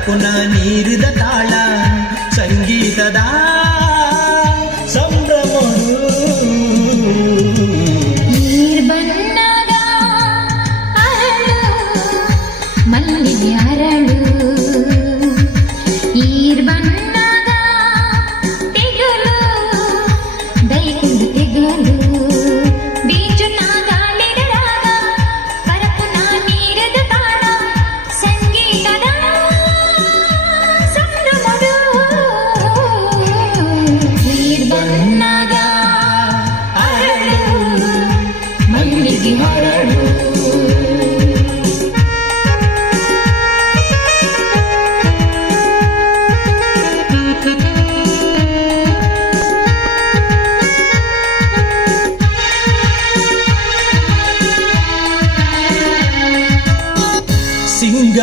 ಪರಪುನ ನೀರಿದ ತಾಳ ಸಂಗೀತದ ಸಂಭ್ರಮರು ಬಣ್ಣದ ಅರಳು ಮಲ್ಲಿಗೆ ಅರಳು ಈರ್ ಬಣ್ಣದ ತೆಗಲು ದೈಕುಂದು ತೆಗಲು ಬೀಜುನ ಗಾಳಿದ ರಾಗ ಪರಪುನ ನೀರದ ತಾಳ ಸಂಗೀತದ ಸಂಭ್ರಮರು ಈರ್ ಬಣ್ಣದ ಅರಳು ಮಲ್ಲಿಗೆ ಅರಳು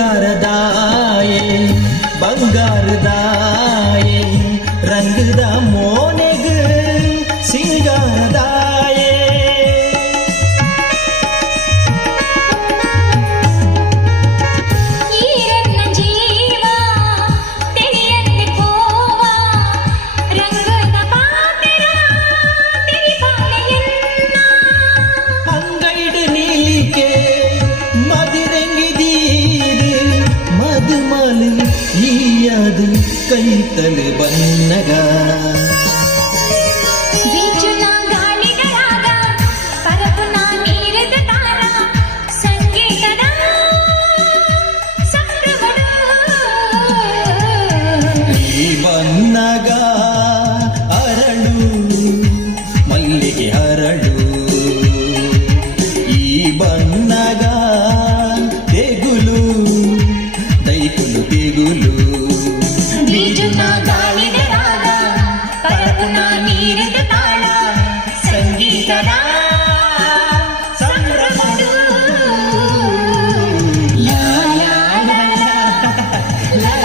ಸಿಂಗಾರದಾಯೆ ಬಂಗಾರದಾಯೆ ರಂಗದ ಮೋನೆಗ ಸಿಂಗಾರದಾಯೆ ಈರನ್ನ ಜೀವ ತೆರೆಯಂತೆ ಪೋವ ರಂಗದ ಪಾತೆರ ತೆರಿಪಾಲೆಯನ್ನ ಅಂಗೈಡು ನೀಕೆ ಮದಿರಂಗಿದೀರು ಮಧುಮಾಲಿ ಈಯದು ಕೈತಲು ಬನ್ನಗ ಬೀಜುನ ಗಾಳಿದ ರಾಗ ಪರಪುನ ನೀರದ ತಾಳ ಸಂಗೀತದ ಸಂಭ್ರಮರು ಈ ಬನ್ನಗ ಅರಳು ಮಲ್ಲಿಗೆ ಅರಳು ಈ ಬನ್ನಗ ತೆಗುಲು ದೈಕುಲು ತೆಗುಲು ಬೀಜುನ ಗಾಳಿದ ರಾಗ ಪರಪುನ ನೀರದ ತಾಳ ಸಂಗೀತದ ಸಂಭ್ರಮರು ಲಾ ಲಾ ಲಾ ಲಾ ಲಾ